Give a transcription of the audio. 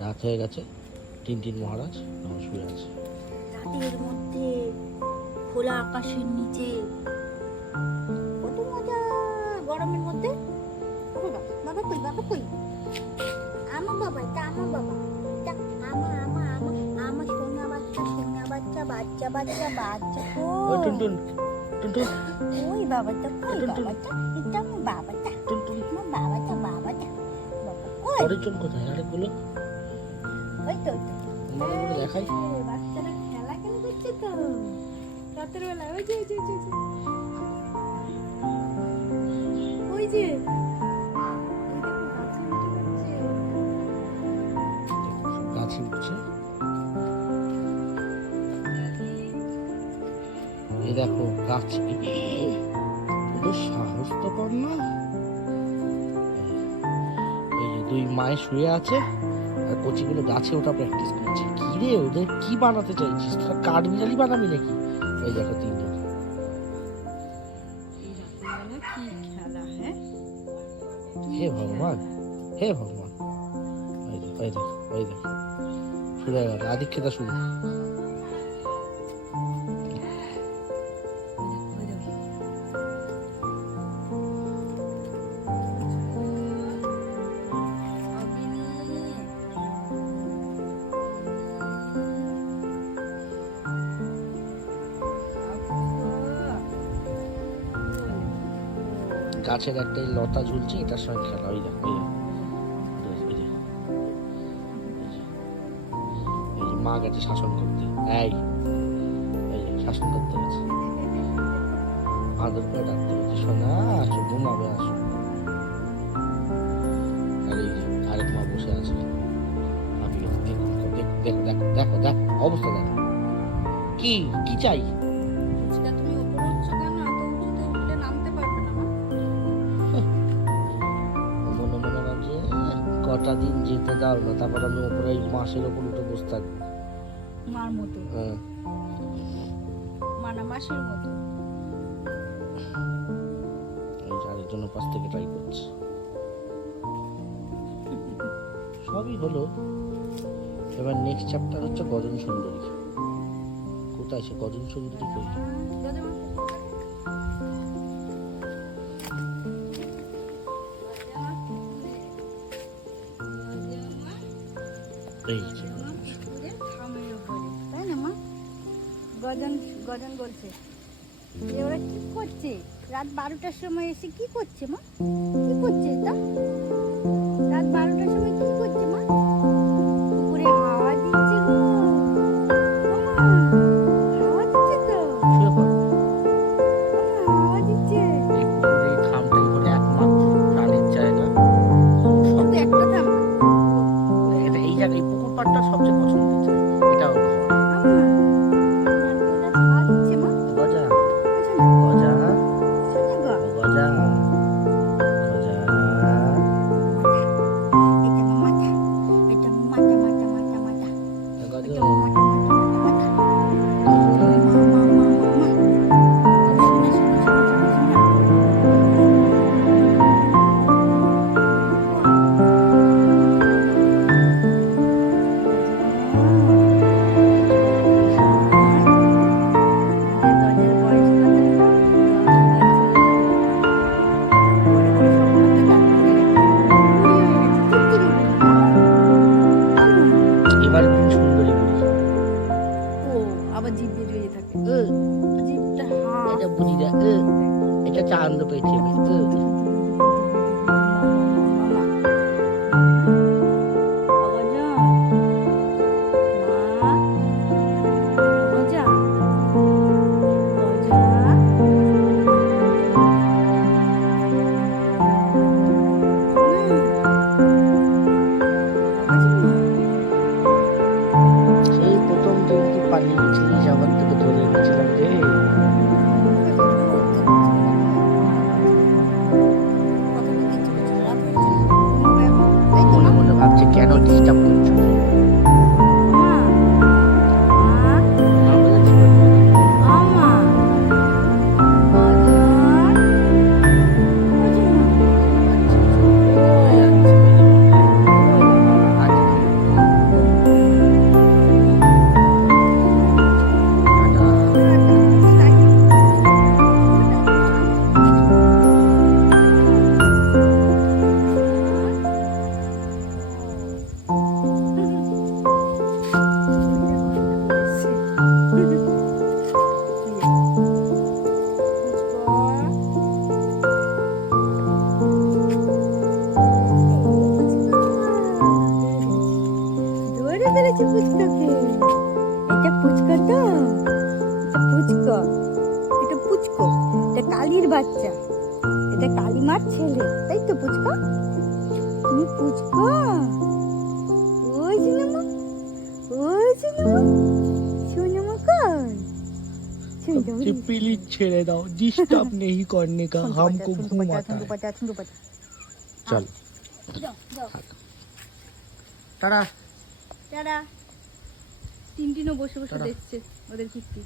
রাত হয়ে গেছে, টিনটিন মহারাজ এখন শুয়ে আছে। রাতের মধ্যে খোলা আকাশের নিচে কত মজা। গরমের মধ্যে বাবা বাবা কই, বাবা কই? আমার বাবা, এটা আমার বাবা, এটা আমার আমার আমার আমার সোনা বাচ্চা, সোনা বাচ্চা, বাচ্চা বাচ্চা বাচ্চা। ওই টুনটুন, টুনটুন, ওই বাবাটা কই? বাবাটা এটা আমার বাবাটা, টুনটুন। আমার বাবাটা, বাবাটা বাবা কই? অরিজন কোথায়? আরেকগুলো ওই তো দেখাই। বাচ্চারা খেলা খেলা করছে তো রাতের বেলা। ওই যে ওই যে গাছে উঠছে। এই দেখো গাছ, ওদের সাহস তো কম না। এই যে দুই মায়ে শুয়ে আছে আর কচিগুলো গাছে ওঠা প্র্যাকটিস করছে। কি রে, ওদের কি বানাতে চাইছিস তোরা? কাঠ বিড়ালি বানাবি নাকি? এই দেখো তিনজন। হে ভগবান, হে ভগবান। ওই দেখ, ওই দেখ, ওই দেখ, শুরু হয়ে গেল আদিক্ষেতা শুরু। গাছের একটা লতা ঝুলছে, এটার সঙ্গে খেলা। ওই দেখ, ওই মা গেছে শাসন করতে। এই শাসন করতে গেছে, আদর করে ডাকতে গেছে, সোনা আসো, ঘুমাবে আসো। আর এই আরেক মা বসে আছে, দেখো দেখো দেখো অবস্থা দেখো। কি কি চাই? তুমি উপরে উঠছো কেন? এত উঁচুতে উঠলে নামতে পারবে না মা। মনে মনে ভাবছে কটা দিন যেতে দাও না, তারপর আমি ওপরে এই মাসের ওপর উঠে বসে থাকবো মার মতো। হ্যাঁ, মানা মাসের মতো। এই যে আরেকজন পাশ থেকে ট্রাই করছে। সবই হলো, এবার নেক্সট চ্যাপ্টার হচ্ছে গজন সুন্দরী। কোথায় সে গজন সুন্দরী? কই? এই যে তাই না মা? গজন গজন বলছে যে ওরা কি করছে রাত 12টার সময় এসে? কি করছে মা? কি করছে এটা? রাত 12টার সময় কি করছে মা? পুকুরে হাওয়া দিচ্ছে গো। মামা, হাওয়া দিচ্ছে তো। শুয়ে পড়। মামা, হাওয়া দিচ্ছে। এই পুকুরে এই থামটাই বলে একমাত্র প্রাণের জায়গা। শুধু একটা থাম না। এটা এই জায়গায়, এই পুকুর পাড়টা সবচেয়ে পছন্দের জায়গা। এটাও ঘর। মামা, নারকেল গাছ হাওয়া দিচ্ছে মা। গজা, বুঝছো না? গজা, শোনো গো। ও গজা, গজা। এটা মাথা, এটা মাথা মাথা মাথা মাথা, গজা, এটা মাথা মাথা মাথা মাথা। মা মা মা মা মা। শোনা শোনা শোনা শোনা শোনা। গজের বয়স কত হলো? 10 বছর। এবার কোন সুন্দরী বুড়ি? ও আবার জিভ বেরিয়ে থাকে। এ, জিভটা এটা বুঝি না। এটা চান্দ পেয়েছে আমি। সেই প্রথম দিন তুই পালিয়ে গেছিলিস, আমার থেকে ধরে এনেছিলাম রে। মনে মনে ভাবছে কেন ডিস্টার্ব করছো? না বলেছি পেরেছি পুচকাকে। এটা পুচকা তো, এটা পুচকা, এটা পুচকো, এটা কালির বাচ্চা, এটা কালিমার ছেলে, তাই তো পুচকা? তুমি পুচকা? ওই সিনেমা, ওই সিনেমা, সিনেমা কর। प्लीज ছেড়ে দাও, डिस्टर्ब नहीं करने का, हमको घुमाता है। चल टाटा। টাটা। টিনটিনও বসে বসে টাটা। দেখছে ওদের কীর্তি।